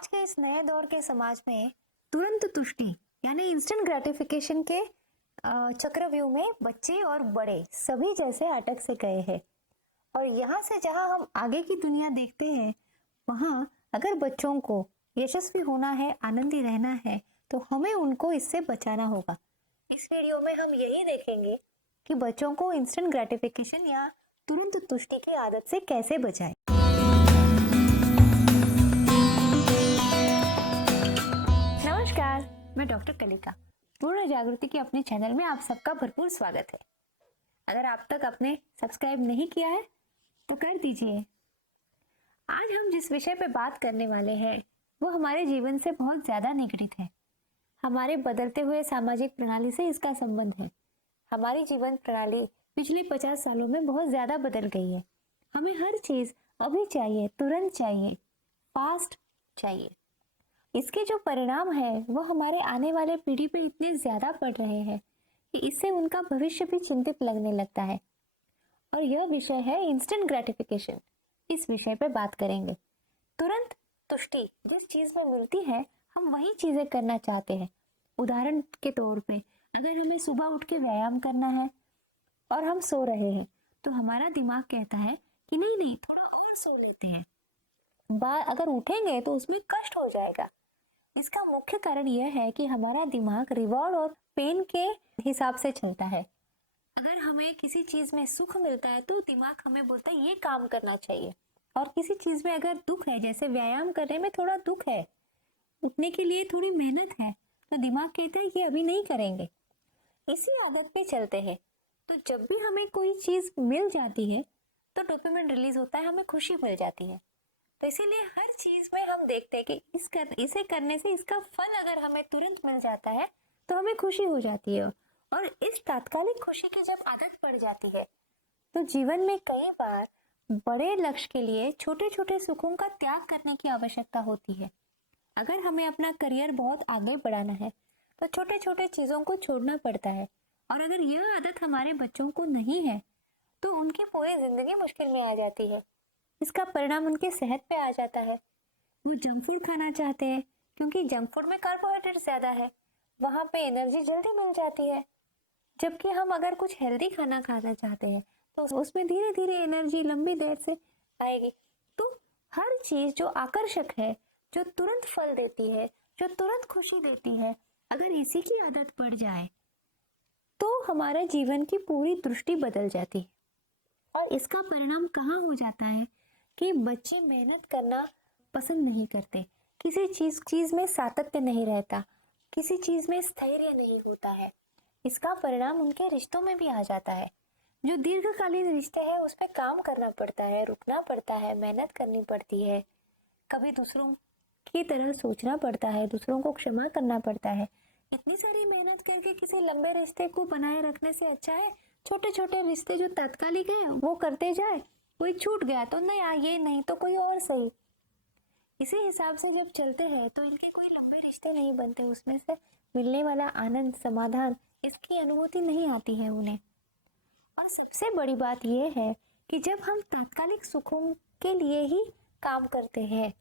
आज के इस नए दौर के समाज में तुरंत तुष्टि यानी इंस्टेंट ग्रेटिफिकेशन के चक्रव्यूह में बच्चे और बड़े सभी जैसे अटक से गए हैं। और यहाँ से जहाँ हम आगे की दुनिया देखते हैं, वहाँ अगर बच्चों को यशस्वी होना है, आनंदी रहना है, तो हमें उनको इससे बचाना होगा। इस वीडियो में हम यही देखेंगे कि बच्चों को इंस्टेंट ग्रेटिफिकेशन या तुरंत तुष्टि की आदत से कैसे बचाएं। नमस्कार, मैं डॉक्टर कलिका। पूर्ण जागृति के अपने चैनल में आप सबका भरपूर स्वागत है। अगर आप तक आपने सब्सक्राइब नहीं किया है तो कर दीजिए। आज हम जिस विषय पे बात करने वाले हैं वो हमारे जीवन से बहुत ज्यादा निकट है। हमारे बदलते हुए सामाजिक प्रणाली से इसका संबंध है। हमारी जीवन प्रणाली पिछले 50 सालों में बहुत ज्यादा बदल गई है। हमें हर चीज अभी चाहिए, तुरंत चाहिए, फास्ट चाहिए। इसके जो परिणाम है वो हमारे आने वाले पीढ़ी पे इतने ज्यादा पड़ रहे हैं कि इससे उनका भविष्य भी चिंतित लगने लगता है। और यह विषय है इंस्टेंट ग्रेटिफिकेशन। इस विषय पे बात करेंगे। तुरंत तुष्टि जिस चीज में मिलती है, हम वही चीजें करना चाहते हैं। उदाहरण के तौर पे अगर हमें सुबह उठ के व्यायाम करना है और हम सो रहे हैं, तो हमारा दिमाग कहता है कि नहीं नहीं, थोड़ा और सो लेते हैं, अगर उठेंगे तो उसमें कष्ट हो जाएगा। इसका मुख्य कारण यह है कि हमारा दिमाग रिवॉर्ड और पेन के हिसाब से चलता है। अगर हमें किसी चीज में सुख मिलता है तो दिमाग हमें बोलता है ये काम करना चाहिए, और किसी चीज में अगर दुख है, जैसे व्यायाम करने में थोड़ा दुख है, उठने के लिए थोड़ी मेहनत है, तो दिमाग कहता है ये अभी नहीं करेंगे। इसी आदत पे चलते हैं। तो जब भी हमें कोई चीज मिल जाती है तो डोपामिन रिलीज होता है, हमें खुशी मिल जाती है। तो इसीलिए हर चीज में हम देखते हैं कि इसे करने से इसका फल अगर हमें तुरंत मिल जाता है तो हमें खुशी हो जाती है। और इस तात्कालिक खुशी की जब आदत पड़ जाती है तो जीवन में कई बार बड़े लक्ष्य के लिए छोटे छोटे सुखों का त्याग करने की आवश्यकता होती है। अगर हमें अपना करियर बहुत आगे बढ़ाना है तो छोटे छोटे चीजों को छोड़ना पड़ता है। और अगर यह आदत हमारे बच्चों को नहीं है तो उनकी पूरी जिंदगी मुश्किल में आ जाती है। इसका परिणाम उनके सेहत पे आ जाता है। वो जंक फूड खाना चाहते हैं क्योंकि जंक फूड में कार्बोहाइड्रेट ज्यादा है, वहां पे एनर्जी जल्दी मिल जाती है। जबकि हम अगर कुछ हेल्दी खाना खाना चाहते हैं तो उसमें धीरे धीरे एनर्जी लंबी देर से आएगी। तो हर चीज जो आकर्षक है, जो तुरंत फल देती है, जो तुरंत खुशी देती है, अगर इसी की आदत पड़ जाए तो हमारे जीवन की पूरी दृष्टि बदल जाती है। और इसका परिणाम कहाँ हो जाता है कि बच्चे मेहनत करना पसंद नहीं करते, किसी चीज में सातत्य नहीं रहता, किसी चीज में स्थैर्य नहीं होता है। इसका परिणाम उनके रिश्तों में भी आ जाता है। जो दीर्घकालीन रिश्ते हैं उस पर काम करना पड़ता है, रुकना पड़ता है, मेहनत करनी पड़ती है, कभी दूसरों की तरह सोचना पड़ता है, दूसरों को क्षमा करना पड़ता है। इतनी सारी मेहनत करके किसी लंबे रिश्ते को बनाए रखने से अच्छा है छोटे छोटे रिश्ते जो तात्कालिक है वो करते जाए। कोई छूट गया तो नहीं, ये नहीं तो कोई और सही। इसी हिसाब से जब चलते हैं तो इनके कोई लंबे रिश्ते नहीं बनते, उसमें से मिलने वाला आनंद, समाधान, इसकी अनुभूति नहीं आती है उन्हें। और सबसे बड़ी बात यह है कि जब हम तात्कालिक सुखों के लिए ही काम करते हैं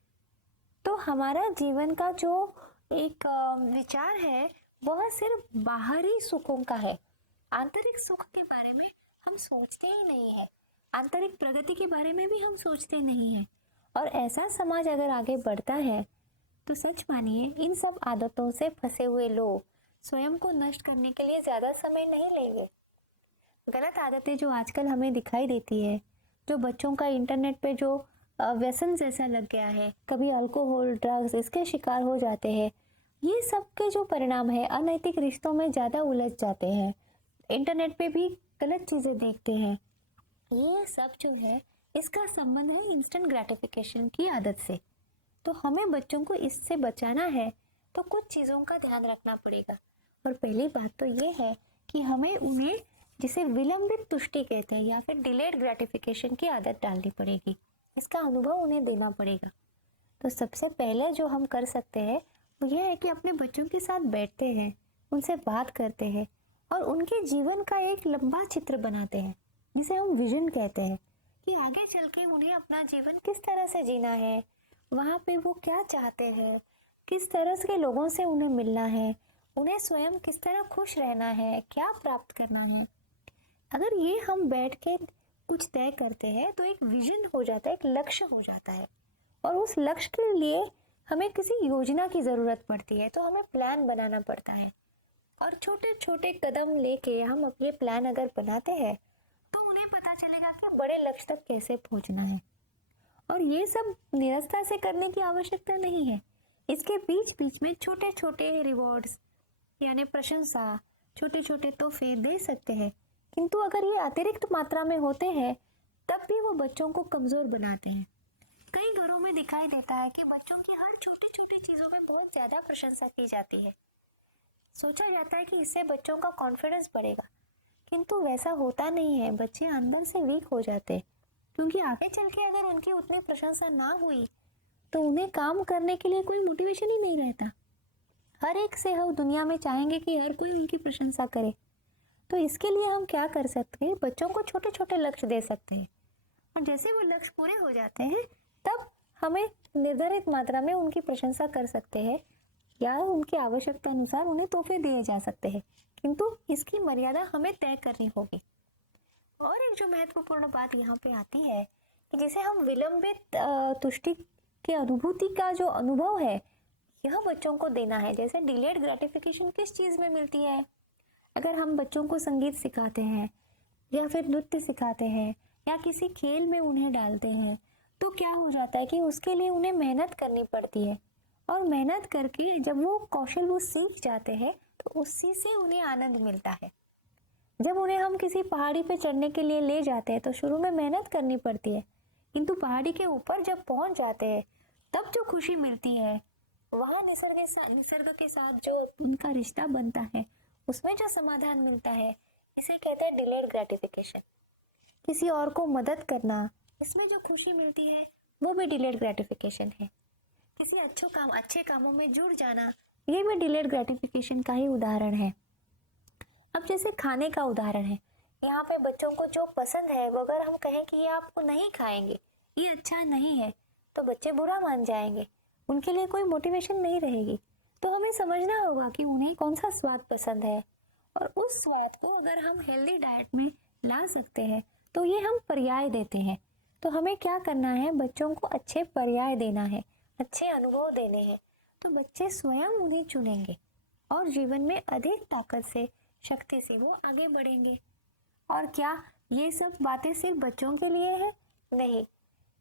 तो हमारा जीवन का जो एक विचार है वह सिर्फ बाहरी सुखों का है। आंतरिक सुख के बारे में हम सोचते ही नहीं है, आंतरिक प्रगति के बारे में भी हम सोचते नहीं है। और ऐसा समाज अगर आगे बढ़ता है तो सच मानिए इन सब आदतों से फंसे हुए लोग स्वयं को नष्ट करने के लिए ज्यादा समय नहीं लेंगे। गलत आदतें जो आजकल हमें दिखाई देती है, जो बच्चों का इंटरनेट पे जो व्यसन जैसा लग गया है, कभी अल्कोहल, ड्रग्स, इसके शिकार हो जाते हैं। ये सब के जो परिणाम है, अनैतिक रिश्तों में ज्यादा उलझ जाते हैं, इंटरनेट पे भी गलत चीजें देखते हैं। ये सब जो है इसका संबंध है इंस्टेंट ग्रेटिफिकेशन की आदत से। तो हमें बच्चों को इससे बचाना है तो कुछ चीजों का ध्यान रखना पड़ेगा। और पहली बात तो ये है कि हमें उन्हें, जिसे विलंबित तुष्टि कहते हैं या फिर डिलेड ग्रेटिफिकेशन की आदत डालनी पड़ेगी। इसका अनुभव उन्हें देना पड़ेगा। तो सबसे पहले जो हम कर सकते हैं वो यह है कि अपने बच्चों के साथ बैठते हैं, उनसे बात करते हैं और उनके जीवन का एक लंबा चित्र बनाते हैं, जिसे हम विजन कहते हैं, कि आगे चल के उन्हें अपना जीवन किस तरह से जीना है, वहाँ पे वो क्या चाहते हैं, किस तरह के लोगों से उन्हें मिलना है, उन्हें स्वयं किस तरह खुश रहना है, क्या प्राप्त करना है। अगर ये हम बैठ के कुछ तय करते हैं तो एक विजन हो जाता है, एक लक्ष्य हो जाता है। और उस लक्ष्य के लिए हमें किसी योजना की ज़रूरत पड़ती है, तो हमें प्लान बनाना पड़ता है। और छोटे छोटे कदम लेके हम अपने प्लान अगर बनाते हैं तो उन्हें पता चलेगा कि बड़े लक्ष्य तक कैसे पहुंचना है। और ये सब निरस्ता से करने की आवश्यकता नहीं है। इसके बीच बीच में छोटे छोटे रिवॉर्ड्स यानी प्रशंसा, छोटे छोटे तोहफे दे सकते हैं, किंतु अगर ये अतिरिक्त मात्रा में होते हैं तब भी वो बच्चों को कमजोर बनाते हैं। कई घरों में दिखाई देता है कि बच्चों की हर छोटी छोटी चीजों में बहुत ज्यादा प्रशंसा की जाती है। सोचा जाता है कि इससे बच्चों का कॉन्फिडेंस बढ़ेगा, किंतु वैसा होता नहीं है। बच्चे अंदर से वीक हो जाते हैं, क्योंकि आगे चल के अगर उनकी उतनी प्रशंसा ना हुई तो उन्हें काम करने के लिए कोई मोटिवेशन ही नहीं रहता। हर एक से हम दुनिया में चाहेंगे कि हर कोई उनकी प्रशंसा करे। तो इसके लिए हम क्या कर सकते हैं, बच्चों को छोटे छोटे लक्ष्य दे सकते हैं, और जैसे वो लक्ष्य पूरे हो जाते हैं तब हमें निर्धारित मात्रा में उनकी प्रशंसा कर सकते हैं या उनकी आवश्यकता अनुसार उन्हें तोहफे दिए जा सकते हैं, किंतु इसकी मर्यादा हमें तय करनी होगी। और एक जो महत्वपूर्ण बात यहाँ पे आती है कि जैसे हम विलंबित तुष्टि की अनुभूति का जो अनुभव है यह बच्चों को देना है। जैसे डिलेड ग्रेटिफिकेशन किस चीज में मिलती है, अगर हम बच्चों को संगीत सिखाते हैं या फिर नृत्य सिखाते हैं या किसी खेल में उन्हें डालते हैं तो क्या हो जाता है कि उसके लिए उन्हें मेहनत करनी पड़ती है, और मेहनत करके जब वो कौशल वो सीख जाते हैं तो उसी से उन्हें आनंद मिलता है। जब उन्हें हम किसी पहाड़ी पे चढ़ने के लिए ले जाते हैं तो शुरू में मेहनत करनी पड़ती है, किंतु पहाड़ी के ऊपर जब पहुंच जाते हैं तब जो खुशी मिलती है, वहां निसर्ग के साथ जो उनका रिश्ता बनता है उसमें जो समाधान मिलता है, इसे कहते हैं डिलेड ग्रेटिफिकेशन। किसी और को मदद करना, इसमें जो खुशी मिलती है वो भी डिलेड ग्रेटिफिकेशन है। किसी अच्छे कामों में जुड़ जाना, ये भी डिलेड ग्रेटिफिकेशन का ही उदाहरण है। अब जैसे खाने का उदाहरण है, यहाँ पे बच्चों को जो पसंद है वो अगर हम कहें कि ये आपको नहीं खाएंगे, ये अच्छा नहीं है, तो बच्चे बुरा मान जाएंगे, उनके लिए कोई मोटिवेशन नहीं रहेगी। तो हमें समझना होगा कि उन्हें कौन सा स्वाद पसंद है, और उस स्वाद को अगर हम हेल्दी डाइट में ला सकते हैं तो ये हम पर्याय देते हैं। तो हमें क्या करना है, बच्चों को अच्छे पर्याय देना है, अच्छे अनुभव देने हैं, तो बच्चे स्वयं उन्हें चुनेंगे और जीवन में अधिक ताकत से, शक्ति से वो आगे बढ़ेंगे। और क्या ये सब बातें सिर्फ बच्चों के लिए है? नहीं,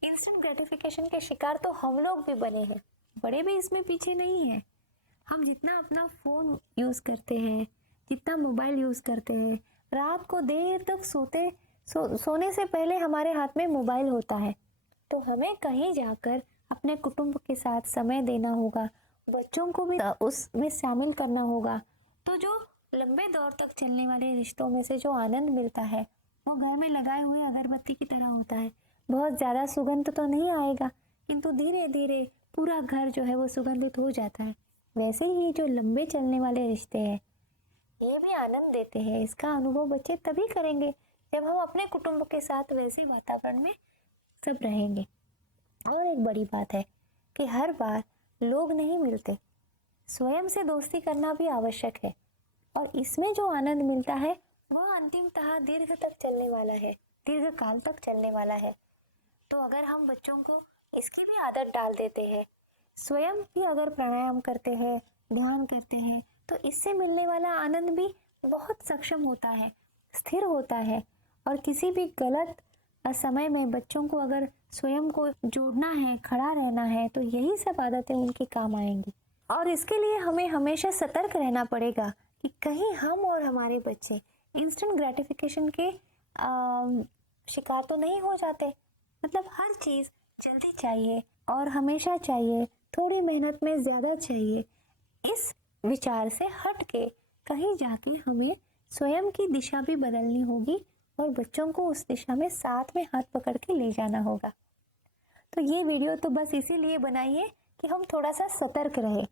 इंस्टेंट ग्रेटिफिकेशन के शिकार तो हम लोग भी बने हैं, बड़े भी इसमें पीछे नहीं है। हम जितना अपना फोन यूज करते हैं, जितना मोबाइल यूज करते हैं, रात को देर तक सोने से पहले हमारे हाथ में मोबाइल होता है, तो हमें कहीं जाकर अपने कुटुंब के साथ समय देना होगा, बच्चों को भी उसमें शामिल करना होगा। तो जो लंबे दौर तक चलने वाले रिश्तों में से जो आनंद मिलता है वो घर में लगाए हुए अगरबत्ती की तरह होता है। बहुत ज्यादा सुगंध तो नहीं आएगा, किंतु धीरे धीरे पूरा घर जो है वो सुगंधित हो जाता है। वैसे ही जो लंबे चलने वाले रिश्ते हैं ये भी आनंद देते हैं। इसका अनुभव बच्चे तभी करेंगे जब हम अपने कुटुंब के साथ वैसे वातावरण में सब रहेंगे। और एक बड़ी बात है कि हर बार लोग नहीं मिलते, स्वयं से दोस्ती करना भी आवश्यक है, और इसमें जो आनंद मिलता है वह अंतिमतः दीर्घ तक चलने वाला है, दीर्घ काल तक चलने वाला है। तो अगर हम बच्चों को इसकी भी आदत डाल देते हैं, स्वयं भी अगर प्राणायाम करते हैं, ध्यान करते हैं, तो इससे मिलने वाला आनंद भी बहुत सक्षम होता है, स्थिर होता है। और किसी भी गलत समय में बच्चों को अगर स्वयं को जोड़ना है, खड़ा रहना है, तो यही सब आदतें उनके काम आएंगी। और इसके लिए हमें हमेशा सतर्क रहना पड़ेगा कि कहीं हम और हमारे बच्चे इंस्टेंट ग्रेटिफिकेशन के शिकार तो नहीं हो जाते। मतलब हर चीज़ जल्दी चाहिए और हमेशा चाहिए, थोड़ी मेहनत में ज़्यादा चाहिए, इस विचार से हट के कहीं जाके हमें स्वयं की दिशा भी बदलनी होगी और बच्चों को उस दिशा में साथ में हाथ पकड़ के ले जाना होगा। तो ये वीडियो तो बस इसीलिए बनाई है कि हम थोड़ा सा सतर्क रहे।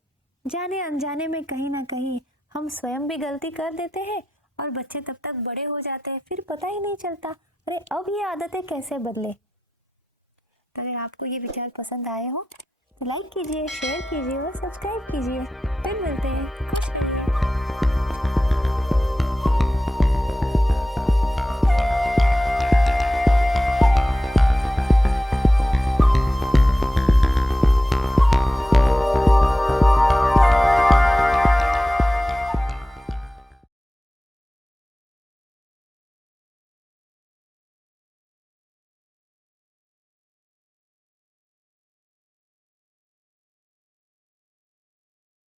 जाने अनजाने में कहीं ना कहीं हम स्वयं भी गलती कर देते हैं और बच्चे तब तक बड़े हो जाते हैं, फिर पता ही नहीं चलता अरे अब ये आदतें कैसे बदले। तो अगर आपको ये विचार पसंद आए हो तो लाइक कीजिए, शेयर कीजिए और सब्सक्राइब कीजिए। फिर मिलते हैं कुछ